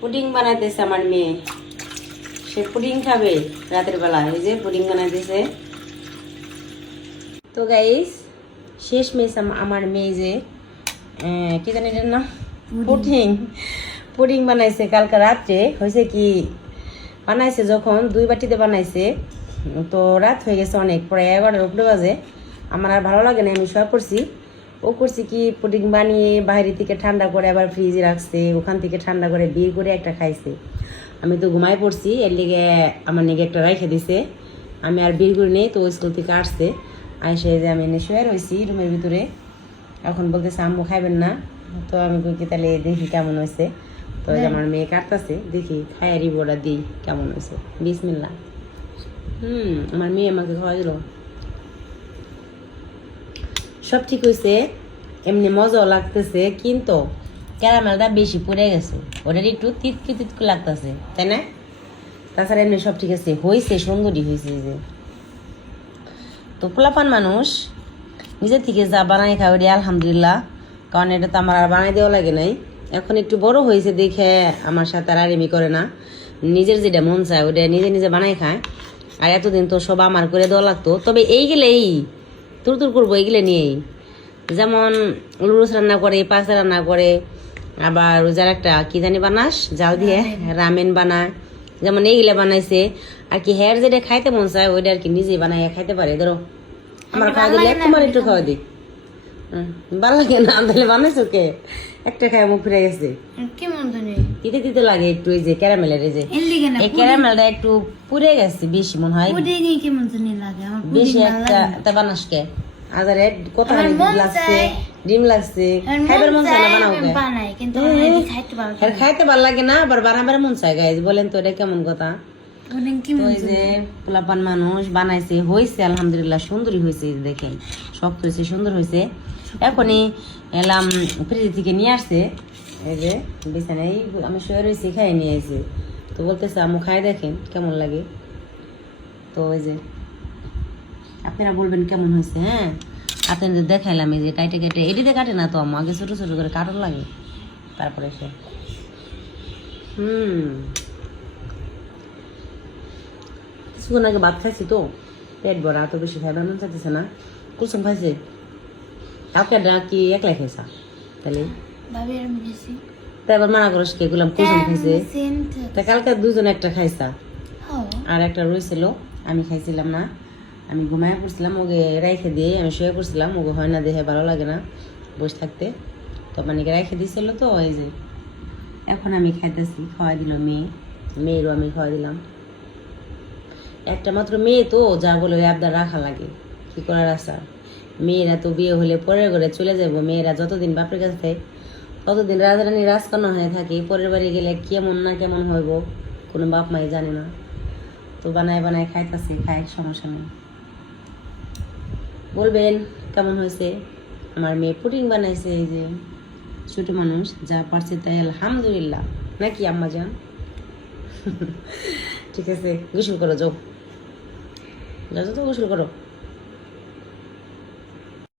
Pudding বানাইতেছে আমার মেয়ে, সে পুডিং খাবে রাতের বেলা। এই যে পুডিং বানাইতেছে। তো গাইস শেষ মেশ আমার মেয়ে যে কি জানি এটার নাম, পুডিং পুডিং বানাইছে কালকে রাত্রে। হয়েছে কি, বানাইছে যখন 2 বাটিতে বানাইছে, তো রাত হয়ে গেছে অনেক, প্রায় 11টার উপরে বাজে। আমার আর ভালো লাগে না, আমি সব করছি। ও করছি কি, পুডিং বানিয়ে বাইরে থেকে ঠান্ডা করে আবার ফ্রিজে রাখছে, ওখান থেকে ঠান্ডা করে বের করে একটা খাইছে। আমি তো ঘুমাই পড়ছি, এর লিগে আমার নিগে একটা রেখে দিছে। আমি আর বের করে নেই, তো স্কুল থেকে আসছে, আইসে যে আমি এনে শুয়ে রয়েছি রুমের ভিতরে। এখন বলতেছে আম্মু খাইবেন না, তো আমি কি তাহলে দেখি কেমন হয়েছে। তো আমার মেয়ে কাটতেছে, দেখি খাই রিবোর্ডা দিই কেমন হয়েছে। বিসমিল্লাহ। আমার মেয়ে আমাকে খাওয়া দিল, সব ঠিক হয়েছে, এমনি মজাও লাগতেছে, কিন্তু ক্যারামেলটা বেশি পড়ে গেছে, ওটা একটু তিতকু তিতকু লাগতেছে, তাই না? তাছাড়া এমনি সব ঠিক আছে, হয়েছে, সুন্দরই হয়েছে। যে তো পোলাপান মানুষ নিজের থেকে যা বানাই খাওয়া ওটা আলহামদুলিল্লাহ, কারণ এটা তো আমার আর বানাই দেওয়া লাগে নাই। এখন একটু বড় হয়েছে দেখে আমার সাথে আর আরেমি করে না, নিজের যেটা মন চায় ওটা নিজে নিজে বানাই খায়। আর এতদিন তো সব আমার করে দেওয়া লাগতো। তবে এইগুলোই তুর করবো, এইগুলো নিয়েই, যেমন লুরুস রান্না করে, পাস্তা রান্না করে, আবার যার একটা কি জানি বানাস জাল দিয়ে রামেন বানায়, যেমন এইগুলা বানাইছে। আর কি হেয়ার যেটা খাইতে মন চায় ওইটা আর কি নিজেই বানাইয়া খাইতে পারে। ধরো আমার খাওয়া দিলে তোমার একটু খাওয়া দিই, ভালো লাগে না তাহলে বানাইছো কে? একটা খায় মুখ ফিরে গেছে, দিতে দিতে লাগে একটু। এই যে ক্যারামেলের, এই যে এই ক্যারামেলটা একটু পুড়ে গেছে বেশি মনে হয়, বেশি একটা তা বানাস কে? আজারে কত লাগছে, ডিম লাগছে, খাইবার মন চায় না বানাও কে? খাইতে ভালো লাগে না, আবার বানাবার মন চায়। গাইজ বলেন তো এটা কেমন কথা? ওই যে পোলাপান মানুষ বানাইছে, হয়েছে আলহামদুলিল্লাহ, সুন্দরই হয়েছে, দেখে শক্ত হয়েছে, সুন্দর হয়েছে। এখনই এলাম ফ্রিজ থেকে নিয়ে আসছে, এই যে বিছানায় আমি শুয়ে রয়েছি, খাই নিয়ে আসছে। তো বলতেছে আম্মু খাই দেখেন কেমন লাগে। তো ওই যে আপনারা বলবেন কেমন হয়েছে। হ্যাঁ, আপনাদের দেখাইলাম এই যে কাটে কেটে, এটিতে কাটে না তো আম্মু, আগে ছোটো ছোটো করে কাটন লাগে, তারপরে সে কিছুক্ষণ আগে ভাত খাইছি তো পেট ভরা, তো বেশি খাইবার মন চাইতেছে না। কুসুম খাইছে, কাউকে কি একলাই খাইছা? তাহলে তাই আবার মানা করিস কে? গুলাম কুসুম খাইছে, তা কালকে দুজনে একটা খাইছা, আর একটা রয়েছিল, আমি খাইছিলাম না। আমি ঘুমায় পড়ছিলাম, ওকে রাইখে দিয়ে আমি শুয়ে পড়ছিলাম, ওকে হয় না দেখে ভালো লাগে না বসে থাকতে, তো মানে রাইখে দিয়েছিল। তো এই যে এখন আমি খাইতেছি, খাওয়াই দিল মেয়েরও আমি খাওয়াই দিলাম। একটা মাত্র মেয়ে তো, যা বলে আবদার রাখা লাগে, কি করার আশা। মেয়েরা তো বিয়ে হলে পরের ঘরে চলে যাব, মেয়েরা যতদিন বাপের কাছে থাকে ততদিন রাজরানী রাজকন্যা হয়ে থাকে। পরের বাড়ি গেলে কেমন না কেমন হইব কোনো বাপ মাই জানে না। তো বানায় বানায় খাইতেছে, খাই, সমস্যা নেই। বলবেন কেমন হয়েছে? আমার মেয়ে পুডিং বানাইছে, এই যে ছোট মানুষ যা পারছে তাই আলহামদুলিল্লাহ, নাকি আম্মা জান? ঠিক আছে, গোসল করো, যাও যাও, গোসল করো।